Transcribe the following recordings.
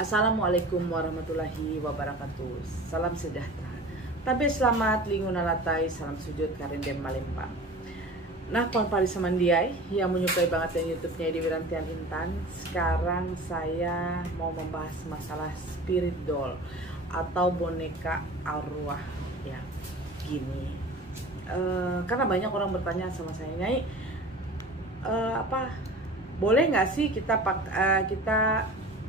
Assalamualaikum warahmatullahi wabarakatuh. Salam sejahtera. Tabe selamat linguna latai, salam sujud karindem malempang. Nah, kawan pali samandiai yang menyukai banget dan YouTube-nya di Wirantian Intan. Sekarang saya mau membahas masalah spirit doll atau boneka arwah ya. Gini. Karena banyak orang bertanya sama saya, Nyai, boleh nggak sih kita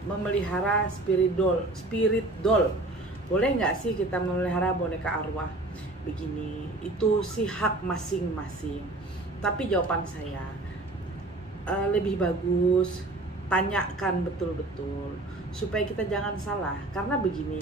memelihara spirit doll? Boleh nggak sih kita memelihara boneka arwah? Begini, itu sih hak masing-masing. Tapi jawaban saya lebih bagus tanyakan betul-betul supaya kita jangan salah. Karena begini,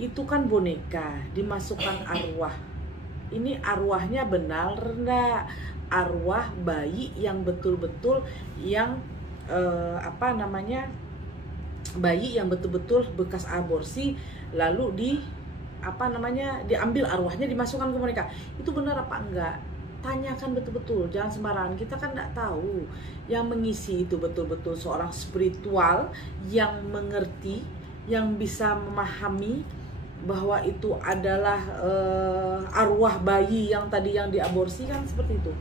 itu kan boneka dimasukkan arwah. Ini arwahnya benar enggak? Arwah bayi yang betul-betul yang bayi yang betul-betul bekas aborsi, lalu diambil arwahnya dimasukkan ke boneka. Itu benar apa enggak? Tanyakan betul-betul, jangan sembarangan. Kita kan enggak tahu yang mengisi itu betul-betul seorang spiritual yang mengerti, yang bisa memahami bahwa itu adalah arwah bayi yang tadi yang diaborsi, kan seperti itu.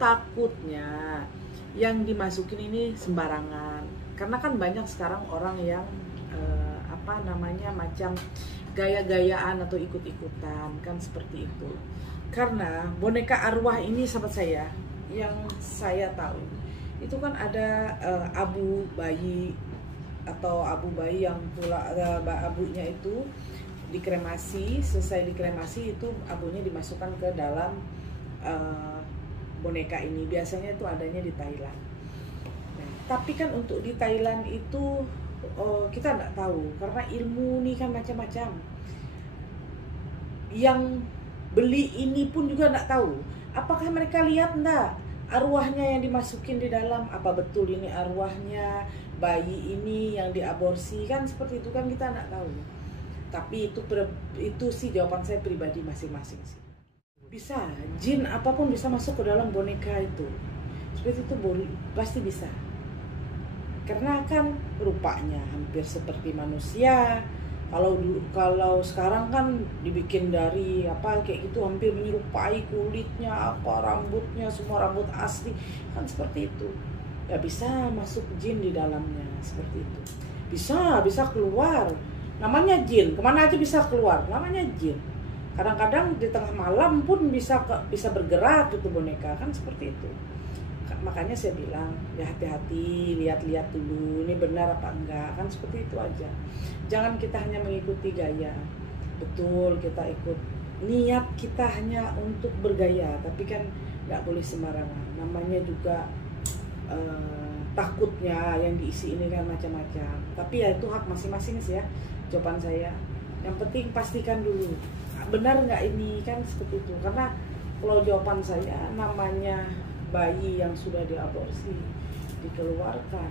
Takutnya yang dimasukin ini sembarangan, karena kan banyak sekarang orang yang macam gaya-gayaan atau ikut-ikutan, kan seperti itu. Karena boneka arwah ini, sahabat saya, yang saya tahu itu kan ada abu bayi atau abu bayi yang abunya itu dikremasi. Selesai dikremasi itu abunya dimasukkan ke dalam boneka ini. Biasanya itu adanya di Thailand. Nah, tapi kan untuk di Thailand itu kita nggak tahu, karena ilmu ini kan macam-macam. Yang beli ini pun juga nggak tahu apakah mereka lihat enggak arwahnya yang dimasukin di dalam, apa betul ini arwahnya bayi ini yang diaborsi, kan seperti itu kan kita nggak tahu. Tapi itu sih jawaban saya pribadi masing-masing sih. Bisa, jin apapun bisa masuk ke dalam boneka itu. Seperti itu pasti bisa. Karena kan rupanya hampir seperti manusia. Kalau sekarang kan dibikin dari kayak gitu, hampir menyerupai kulitnya, rambutnya, semua rambut asli, kan seperti itu. Ya bisa masuk jin di dalamnya, seperti itu. Bisa keluar. Namanya jin, kemana aja bisa keluar, namanya jin. Kadang-kadang di tengah malam pun bisa bergerak itu boneka, kan seperti itu. Makanya saya bilang, ya hati-hati, lihat-lihat dulu ini benar apa enggak, kan seperti itu aja. Jangan kita hanya mengikuti gaya. Betul, kita ikut, niat kita hanya untuk bergaya, tapi kan nggak boleh sembarangan. Namanya juga takutnya yang diisi ini kan macam-macam. Tapi ya itu hak masing-masing sih ya, jawaban saya. Yang penting pastikan dulu benar nggak ini, kan seperti itu. Karena kalau jawaban saya, namanya bayi yang sudah diaborsi dikeluarkan,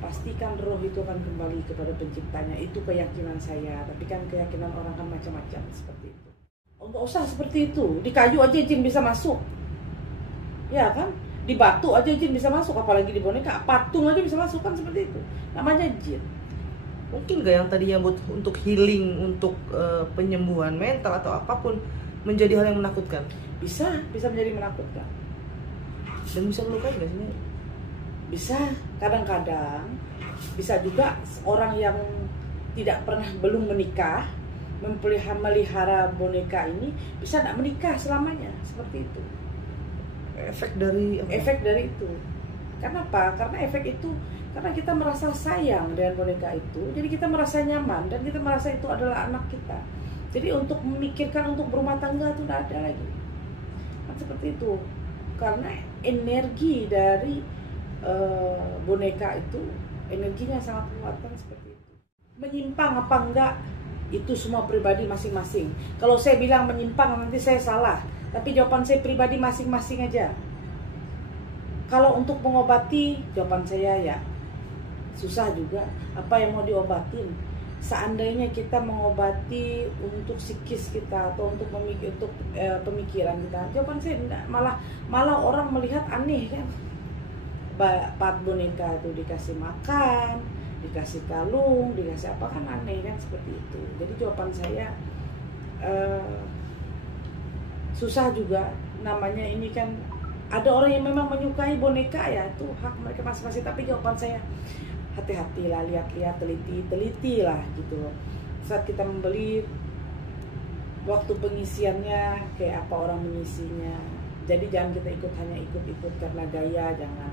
pastikan roh itu akan kembali kepada penciptanya. Itu keyakinan saya. Tapi kan keyakinan orang kan macam-macam, seperti itu. Nggak usah seperti itu. Di kayu aja jin bisa masuk, ya kan? Di batu aja jin bisa masuk, apalagi di boneka. Patung aja bisa masuk, kan seperti itu. Namanya jin. Mungkin gak yang tadinya untuk healing, untuk penyembuhan mental atau apapun, menjadi hal yang menakutkan? Bisa menjadi menakutkan. Dan bisa melukai gak sih? Bisa, kadang-kadang. Bisa juga orang yang belum menikah, melihara boneka ini, bisa tidak menikah selamanya, seperti itu. Efek dari itu. Kenapa? Karena efek itu, karena kita merasa sayang dengan boneka itu, jadi kita merasa nyaman dan kita merasa itu adalah anak kita. Jadi untuk memikirkan untuk berumah tangga itu tidak ada lagi. Kan seperti itu. Karena energi dari boneka itu, energinya sangat kuat, kan seperti itu. Menyimpang apa enggak, itu semua pribadi masing-masing. Kalau saya bilang menyimpang nanti saya salah. Tapi jawaban saya pribadi masing-masing aja. Kalau untuk mengobati, jawaban saya ya susah juga. Apa yang mau diobatin? Seandainya kita mengobati untuk psikis kita atau untuk pemikiran kita, jawaban saya enggak. Malah orang melihat aneh kan. Boneka itu dikasih makan, dikasih kalung, dikasih apa, kan aneh kan seperti itu. Jadi jawaban saya susah juga, namanya ini kan ada orang yang memang menyukai boneka, ya itu hak mereka masing-masing, tapi jawaban saya hati-hatilah, lihat-lihat, teliti lah gitu loh. Saat kita membeli, waktu pengisiannya kayak apa orang mengisinya. Jadi jangan kita hanya ikut karena gaya, jangan.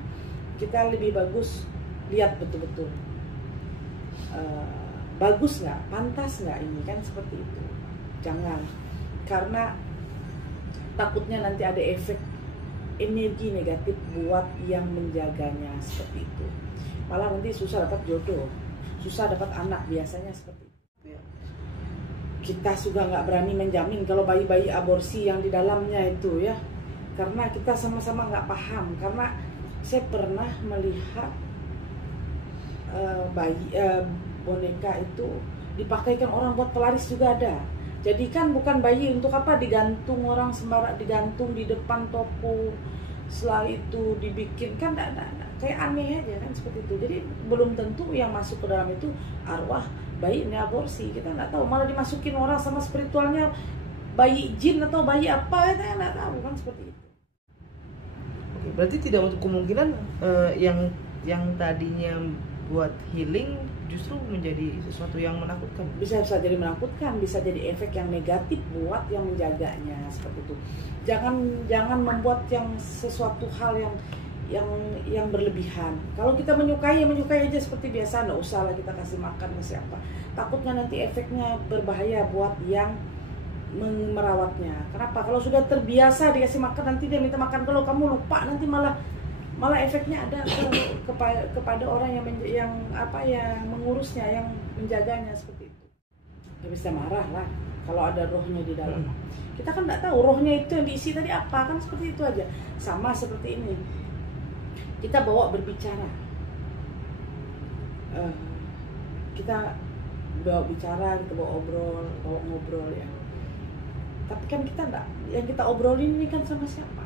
Kita lebih bagus lihat betul-betul bagus nggak, pantas nggak ini, kan seperti itu. Jangan, karena takutnya nanti ada efek energi negatif buat yang menjaganya, seperti itu. Malah nanti susah dapat jodoh, susah dapat anak, biasanya seperti itu. Kita juga nggak berani menjamin kalau bayi-bayi aborsi yang di dalamnya itu ya, karena kita sama-sama nggak paham. Karena saya pernah melihat boneka itu dipakaikan orang buat pelaris juga ada. Jadi kan bukan bayi untuk apa, digantung orang sembarang, digantung di depan toko, setelah itu dibikin, kan kayak aneh aja kan seperti itu. Jadi belum tentu yang masuk ke dalam itu arwah bayi ini aborsi, kita nggak tahu. Malah dimasukin orang sama spiritualnya bayi jin atau bayi apa, kita nggak tahu kan seperti itu. Oke, berarti tidak untuk kemungkinan yang tadinya buat healing justru menjadi sesuatu yang menakutkan. Bisa jadi menakutkan, bisa jadi efek yang negatif buat yang menjaganya, seperti itu. Jangan membuat yang sesuatu hal yang berlebihan. Kalau kita menyukai, ya menyukai aja seperti biasa, nggak usah lah kita kasih makan ke siapa. Takutnya nanti efeknya berbahaya buat yang merawatnya. Kenapa? Kalau sudah terbiasa dikasih makan, nanti dia minta makan, kalau kamu lupa nanti malah efeknya ada kepada orang yang mengurusnya, yang menjaganya, seperti itu. Gak bisa marah lah kalau ada rohnya di dalam. Kita kan nggak tahu rohnya itu yang diisi tadi apa, kan seperti itu aja. Sama seperti ini, kita bawa berbicara, kita bawa bicara, kita bawa ngobrol ya. Tapi kan kita nggak, yang kita obrolin ini kan sama siapa,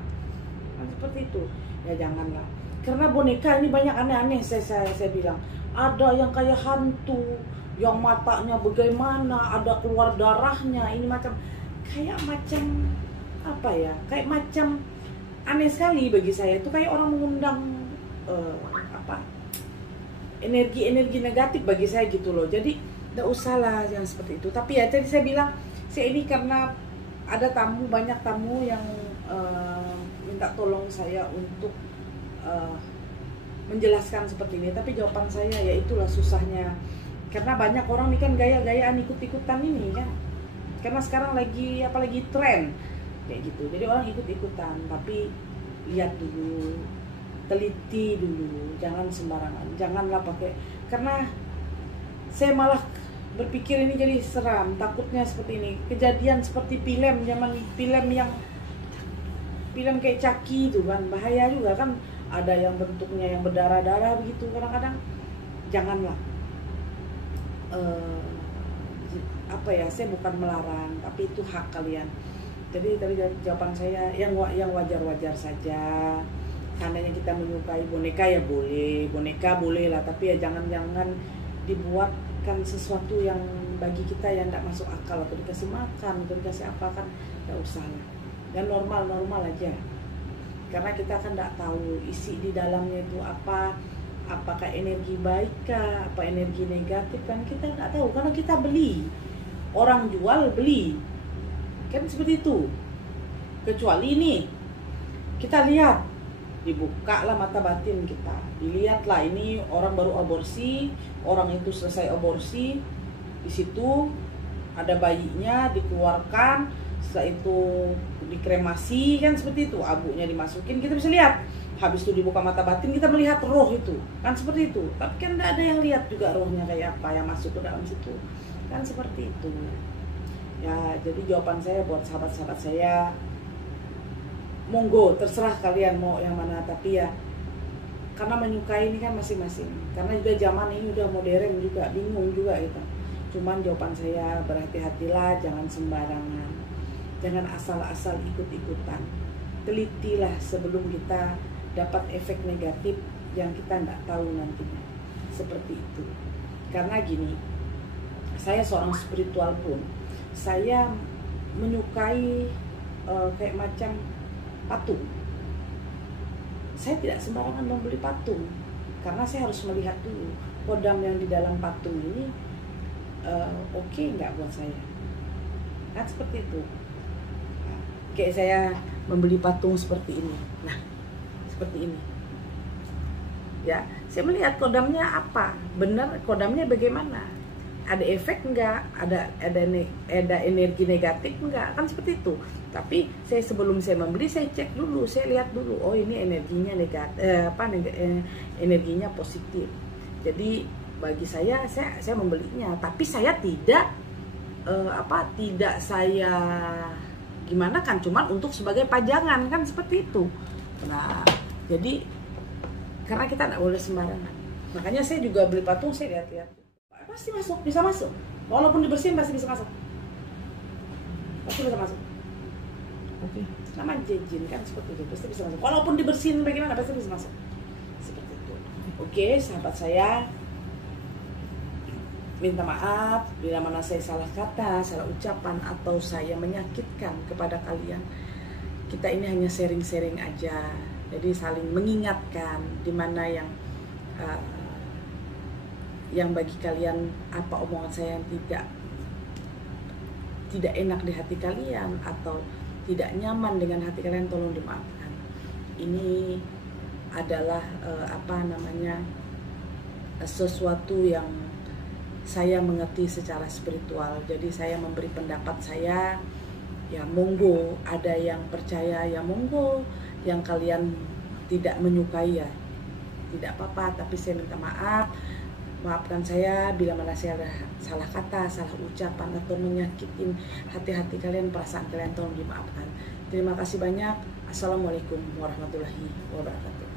kan seperti itu. Ya janganlah, karena boneka ini banyak aneh-aneh. Saya bilang ada yang kayak hantu, yang matanya bagaimana, ada keluar darahnya, ini macam apa ya, kayak macam aneh sekali bagi saya. Itu kayak orang mengundang energi negatif bagi saya gitu loh. Jadi tidak usah lah yang seperti itu. Tapi ya tadi saya bilang, saya ini karena ada banyak tamu yang minta tolong saya untuk menjelaskan seperti ini. Tapi jawaban saya ya itulah susahnya, karena banyak orang ini kan gaya-gayaan, ikut-ikutan ini kan, karena sekarang apalagi tren kayak gitu. Jadi orang ikut-ikutan, tapi lihat dulu, teliti dulu, jangan sembarangan, janganlah pakai. Karena saya malah berpikir ini jadi seram, takutnya seperti ini, kejadian seperti film kayak Chucky itu kan, bahaya juga kan, ada yang bentuknya yang berdarah-darah begitu. Kadang-kadang janganlah. Saya bukan melarang, tapi itu hak kalian. Jadi tadi jawaban saya yang wajar-wajar saja. Seandainya kita menyukai boneka ya boleh, boneka boleh lah, tapi ya jangan dibuatkan sesuatu yang bagi kita yang tidak masuk akal, atau dikasih makan, atau dikasih apa, kan tidak usah lah. Dan normal aja, karena kita kan tidak tahu isi di dalamnya itu apa, apakah energi baik kah, apa energi negatif, kan kita nggak tahu, karena kita beli, orang jual beli, kan seperti itu. Kecuali ini kita lihat, dibuka lah mata batin kita, dilihatlah ini orang baru aborsi, orang itu selesai aborsi, di situ ada bayinya dikeluarkan, setelah itu dikremasi, kan seperti itu, abunya dimasukin, kita bisa lihat. Habis itu dibuka mata batin, kita melihat roh itu, kan seperti itu. Tapi kan tidak ada yang lihat juga rohnya kayak apa yang masuk ke dalam situ, kan seperti itu ya. Jadi jawaban saya buat sahabat-sahabat saya, monggo terserah kalian mau yang mana, tapi ya karena menyukai ini kan masing-masing, karena juga zaman ini udah modern juga, bingung juga gitu. Cuman jawaban saya, berhati-hatilah, jangan sembarangan, jangan asal-asal ikut-ikutan, telitilah sebelum kita dapat efek negatif yang kita tidak tahu nantinya. seperti itu. Karena gini, saya seorang spiritual pun saya menyukai kayak macam patung. Saya tidak sembarangan membeli patung karena saya harus melihat dulu kodam yang di dalam patung ini oke nggak buat saya, kan seperti itu. Kayak saya membeli patung seperti ini, nah seperti ini ya, saya melihat kodamnya apa, benar kodamnya bagaimana, ada efek enggak, ada energi negatif enggak, kan seperti itu. Tapi sebelum saya membeli, saya cek dulu, saya lihat dulu, oh ini energinya negatif, energinya positif. Jadi bagi saya membelinya, tapi saya tidak tidak saya gimana kan, cuman untuk sebagai pajangan kan seperti itu. Nah, jadi karena kita nggak boleh sembarangan, makanya saya juga beli patung, saya lihat-lihat pasti masuk, bisa masuk, walaupun dibersihin pasti bisa masuk, pasti bisa masuk. Oke. Nama jin kan seperti itu, pasti bisa masuk, walaupun dibersihin bagaimana pasti bisa masuk, seperti itu. Oke, sahabat saya, minta maaf bila mana saya salah kata, salah ucapan, atau saya menyakitkan kepada kalian. Kita ini hanya sharing-sharing aja, jadi saling mengingatkan di mana yang bagi kalian, apa omongan saya yang tidak enak di hati kalian atau tidak nyaman dengan hati kalian, tolong dimaafkan. Ini adalah sesuatu yang saya mengerti secara spiritual. Jadi saya memberi pendapat saya, ya monggo, ada yang percaya ya monggo, yang kalian tidak menyukai ya tidak apa-apa, tapi saya minta maaf. Maafkan saya bila mana saya ada salah kata, salah ucapan, atau menyakitin hati-hati kalian, perasaan kalian, tolong dimaafkan. Terima kasih banyak. Assalamualaikum warahmatullahi wabarakatuh.